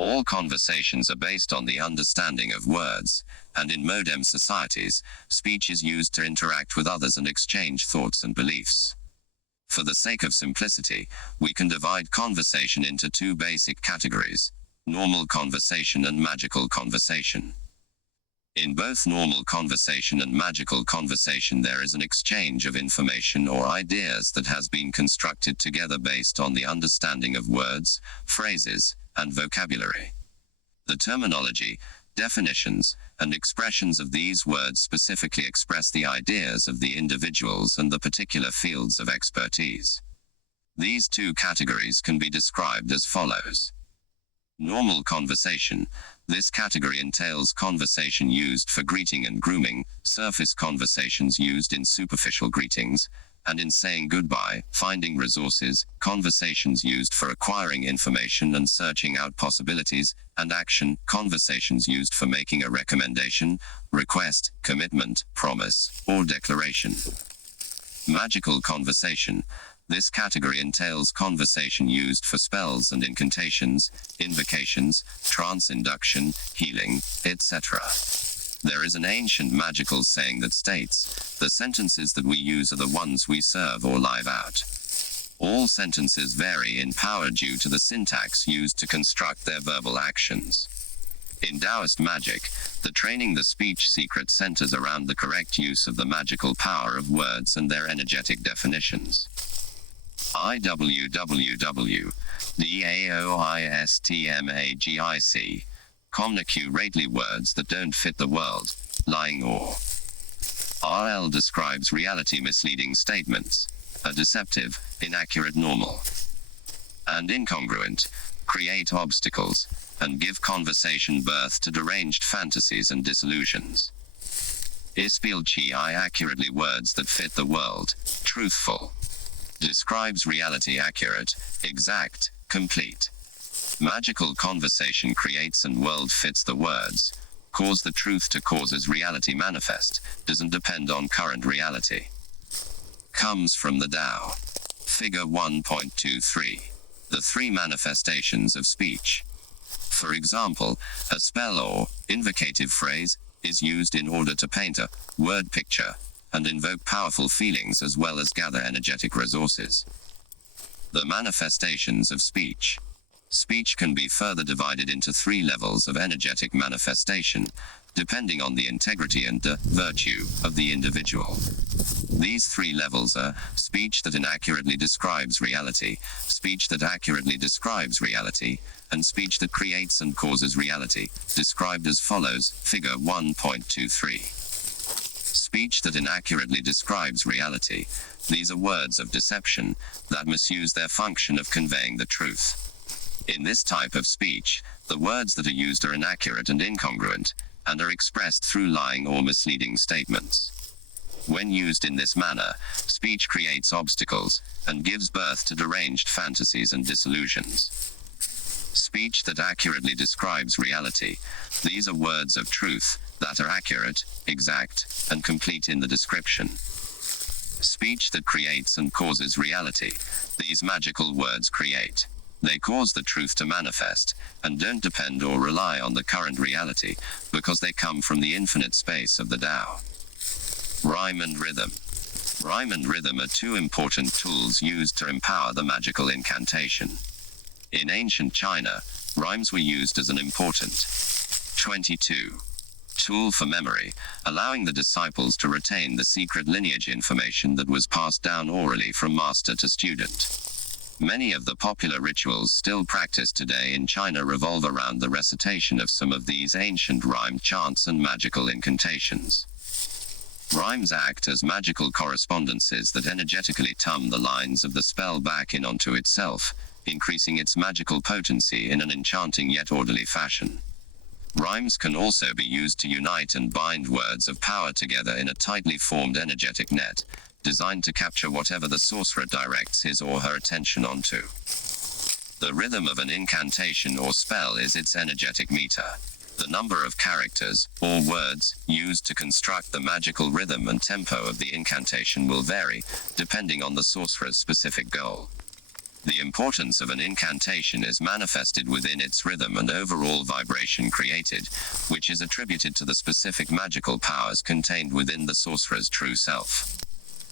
All conversations are based on the understanding of words, and in modern societies, speech is used to interact with others and exchange thoughts and beliefs. For the sake of simplicity, we can divide conversation into two basic categories: normal conversation and magical conversation. In both normal conversation and magical conversation, there is an exchange of information or ideas that has been constructed together based on the understanding of words, phrases, and vocabulary. The terminology, definitions, and expressions of these words specifically express the ideas of the individuals and the particular fields of expertise. These two categories can be described as follows. Normal conversation. This category entails conversation used for greeting and grooming, surface conversations used in superficial greetings, and in saying goodbye, finding resources, conversations used for acquiring information and searching out possibilities, and action, conversations used for making a recommendation, request, commitment, promise, or declaration. Magical conversation. This category entails conversation used for spells and incantations, invocations, trance induction, healing, etc. There is an ancient magical saying that states, "The sentences that we use are the ones we serve or live out." All sentences vary in power due to the syntax used to construct their verbal actions. In Taoist magic, the training the speech secret centers around the correct use of the magical power of words and their energetic definitions. IWWW. Communicate words that don't fit the world, lying or. RL describes reality misleading statements, a deceptive, inaccurate normal, and incongruent, create obstacles, and give conversation birth to deranged fantasies and disillusions. Ispilchi accurately words that fit the world, truthful. Describes reality accurate, exact, complete. Magical conversation creates and world fits the words. Cause the truth to causes reality manifest, doesn't depend on current reality. Comes from the Tao. Figure 1.23. The three manifestations of speech. For example, a spell or invocative phrase is used in order to paint a word picture and invoke powerful feelings as well as gather energetic resources. The manifestations of speech. Speech can be further divided into three levels of energetic manifestation, depending on the integrity and virtue of the individual. These three levels are speech that inaccurately describes reality, speech that accurately describes reality, and speech that creates and causes reality, described as follows, figure 1.23. Speech that inaccurately describes reality. These are words of deception that misuse their function of conveying the truth. In this type of speech, the words that are used are inaccurate and incongruent, and are expressed through lying or misleading statements. When used in this manner, speech creates obstacles, and gives birth to deranged fantasies and disillusions. Speech that accurately describes reality. These are words of truth, that are accurate, exact, and complete in the description. Speech that creates and causes reality. These magical words create. They cause the truth to manifest, and don't depend or rely on the current reality, because they come from the infinite space of the Tao. Rhyme and rhythm. Rhyme and rhythm are two important tools used to empower the magical incantation. In ancient China, rhymes were used as an important 22 tool for memory, allowing the disciples to retain the secret lineage information that was passed down orally from master to student. Many of the popular rituals still practiced today in China revolve around the recitation of some of these ancient rhymed chants and magical incantations. Rhymes act as magical correspondences that energetically tum the lines of the spell back in onto itself, increasing its magical potency in an enchanting yet orderly fashion. Rhymes can also be used to unite and bind words of power together in a tightly formed energetic net, designed to capture whatever the sorcerer directs his or her attention onto. The rhythm of an incantation or spell is its energetic meter. The number of characters, or words, used to construct the magical rhythm and tempo of the incantation will vary, depending on the sorcerer's specific goal. The importance of an incantation is manifested within its rhythm and overall vibration created, which is attributed to the specific magical powers contained within the sorcerer's true self.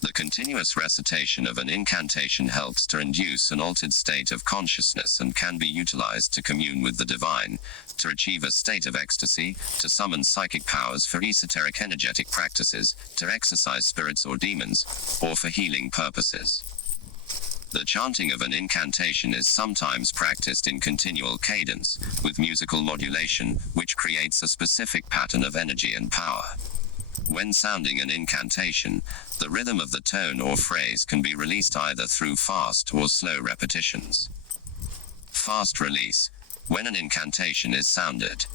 The continuous recitation of an incantation helps to induce an altered state of consciousness and can be utilized to commune with the divine, to achieve a state of ecstasy, to summon psychic powers for esoteric energetic practices, to exorcise spirits or demons, or for healing purposes. The chanting of an incantation is sometimes practiced in continual cadence, with musical modulation, which creates a specific pattern of energy and power. When sounding an incantation, the rhythm of the tone or phrase can be released either through fast or slow repetitions. Fast release. When an incantation is sounded.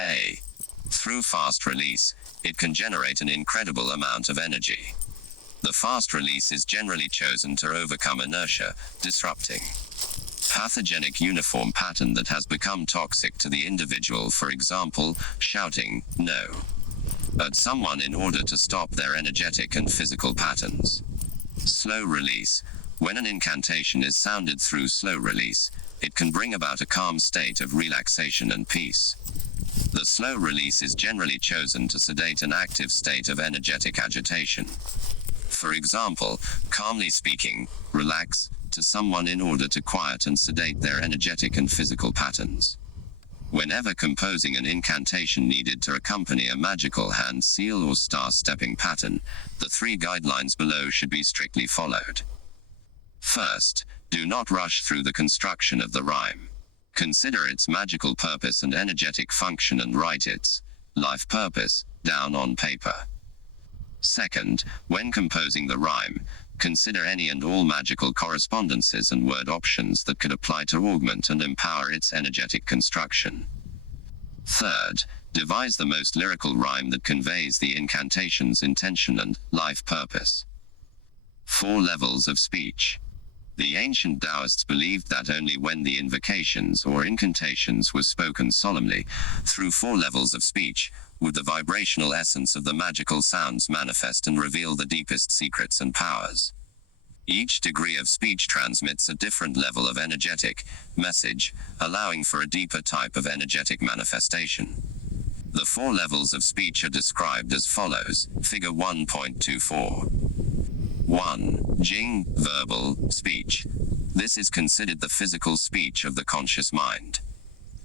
A. Through fast release, it can generate an incredible amount of energy. The fast release is generally chosen to overcome inertia, disrupting pathogenic uniform pattern that has become toxic to the individual, for example, shouting, no, at someone in order to stop their energetic and physical patterns. Slow release. When an incantation is sounded through slow release, it can bring about a calm state of relaxation and peace. The slow release is generally chosen to sedate an active state of energetic agitation. For example, calmly speaking, relax, to someone in order to quiet and sedate their energetic and physical patterns. Whenever composing an incantation needed to accompany a magical hand seal or star stepping pattern, the 3 guidelines below should be strictly followed. First, do not rush through the construction of the rhyme. Consider its magical purpose and energetic function and write its life purpose down on paper. Second, when composing the rhyme, consider any and all magical correspondences and word options that could apply to augment and empower its energetic construction. Third, devise the most lyrical rhyme that conveys the incantation's intention and life purpose. 4 levels of speech. The ancient Taoists believed that only when the invocations or incantations were spoken solemnly, through 4 levels of speech, would the vibrational essence of the magical sounds manifest and reveal the deepest secrets and powers. Each degree of speech transmits a different level of energetic message, allowing for a deeper type of energetic manifestation. The 4 levels of speech are described as follows, Figure 1.24. 1. Jing, verbal, speech. This is considered the physical speech of the conscious mind.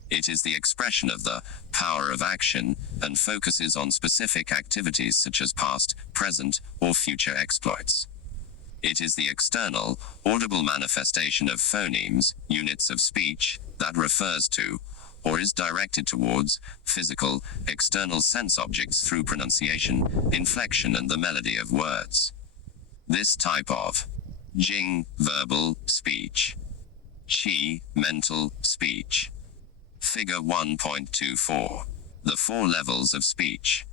It is the expression of the power of action, and focuses on specific activities such as past, present, or future exploits. It is the external, audible manifestation of phonemes, units of speech, that refers to, or is directed towards, physical, external sense objects through pronunciation, inflection and the melody of words. This type of Jing, verbal, speech. Qi, mental, speech. Figure 1.24. The 4 levels of speech.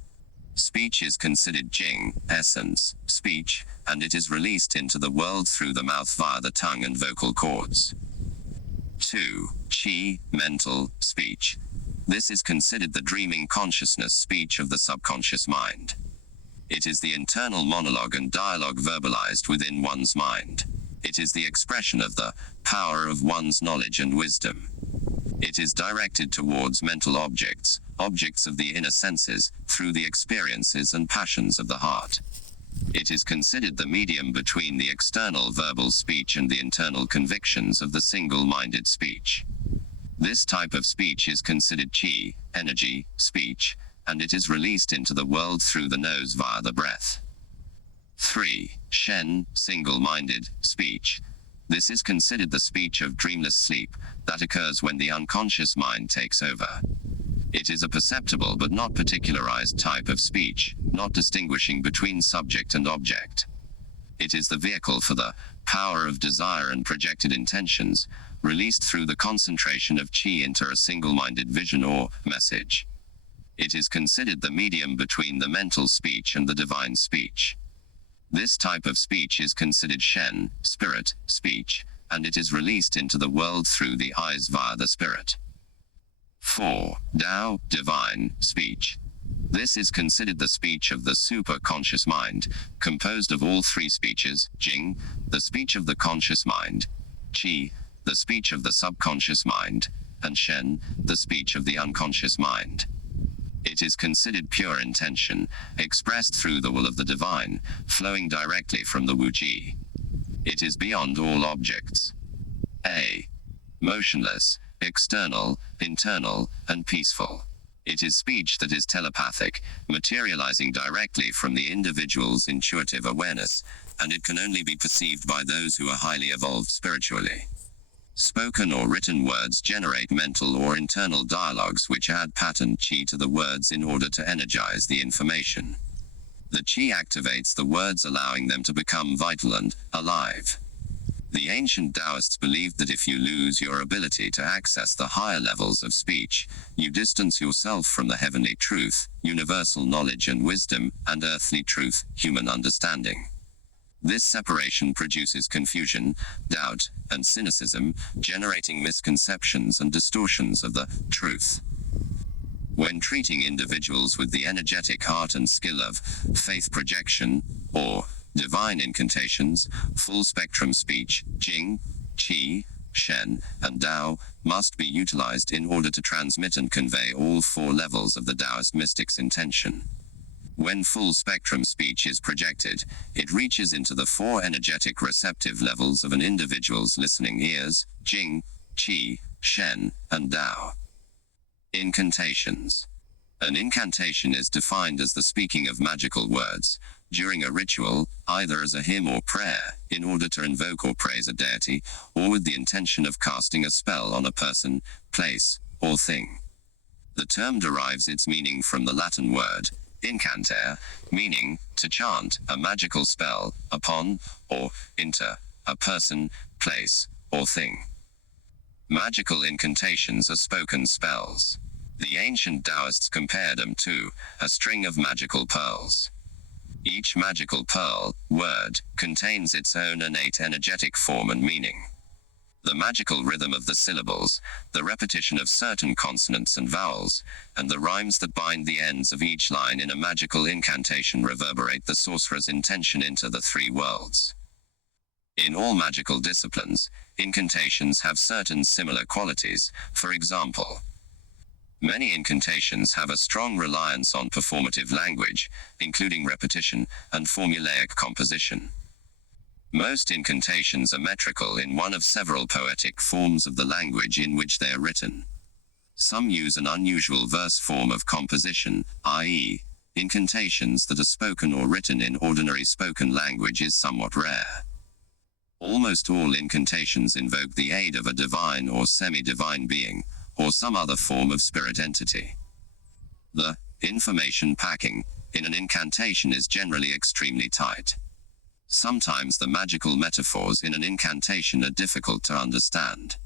Speech is considered Jing, essence, speech, and it is released into the world through the mouth via the tongue and vocal cords. 2. Qi, mental, speech. This is considered the dreaming consciousness speech of the subconscious mind. It is the internal monologue and dialogue verbalized within one's mind. It is the expression of the power of one's knowledge and wisdom. It is directed towards mental objects, objects of the inner senses, through the experiences and passions of the heart. It is considered the medium between the external verbal speech and the internal convictions of the single-minded speech. This type of speech is considered qi, energy, speech, and it is released into the world through the nose via the breath. 3. Shen, single-minded, speech. This is considered the speech of dreamless sleep, that occurs when the unconscious mind takes over. It is a perceptible but not particularized type of speech, not distinguishing between subject and object. It is the vehicle for the power of desire and projected intentions, released through the concentration of qi into a single-minded vision or message. It is considered the medium between the mental speech and the divine speech. This type of speech is considered Shen, spirit, speech, and it is released into the world through the eyes via the spirit. 4. Tao, divine, speech. This is considered the speech of the super-conscious mind, composed of all 3 speeches, Jing, the speech of the conscious mind, qi, the speech of the subconscious mind, and shen, the speech of the unconscious mind. It is considered pure intention, expressed through the will of the divine, flowing directly from the Wu-Ji. It is beyond all objects. A. Motionless, external, internal, and peaceful. It is speech that is telepathic, materializing directly from the individual's intuitive awareness, and it can only be perceived by those who are highly evolved spiritually. Spoken or written words generate mental or internal dialogues which add patterned qi to the words in order to energize the information. The qi activates the words, allowing them to become vital and alive. The ancient Taoists believed that if you lose your ability to access the higher levels of speech, you distance yourself from the heavenly truth, universal knowledge and wisdom, and earthly truth, human understanding. This separation produces confusion, doubt, and cynicism, generating misconceptions and distortions of the truth. When treating individuals with the energetic art and skill of faith projection, or divine incantations, full-spectrum speech, Jing, Qi, Shen, and Dao, must be utilized in order to transmit and convey all four levels of the Taoist mystic's intention. When full-spectrum speech is projected, it reaches into the four energetic receptive levels of an individual's listening ears, Jing, Qi, Shen, and Dao. Incantations. An incantation is defined as the speaking of magical words during a ritual, either as a hymn or prayer, in order to invoke or praise a deity, or with the intention of casting a spell on a person, place, or thing. The term derives its meaning from the Latin word incantare, meaning to chant a magical spell upon, or into, a person, place, or thing. Magical incantations are spoken spells. The ancient Taoists compared them to a string of magical pearls. Each magical pearl, word, contains its own innate energetic form and meaning. The magical rhythm of the syllables, the repetition of certain consonants and vowels, and the rhymes that bind the ends of each line in a magical incantation reverberate the sorcerer's intention into the three worlds. In all magical disciplines, incantations have certain similar qualities. For example, many incantations have a strong reliance on performative language, including repetition and formulaic composition. Most incantations are metrical in one of several poetic forms of the language in which they are written. Some use an unusual verse form of composition, i.e., incantations that are spoken or written in ordinary spoken language is somewhat rare. Almost all incantations invoke the aid of a divine or semi-divine being, or some other form of spirit entity. The information packing in an incantation is generally extremely tight. Sometimes the magical metaphors in an incantation are difficult to understand.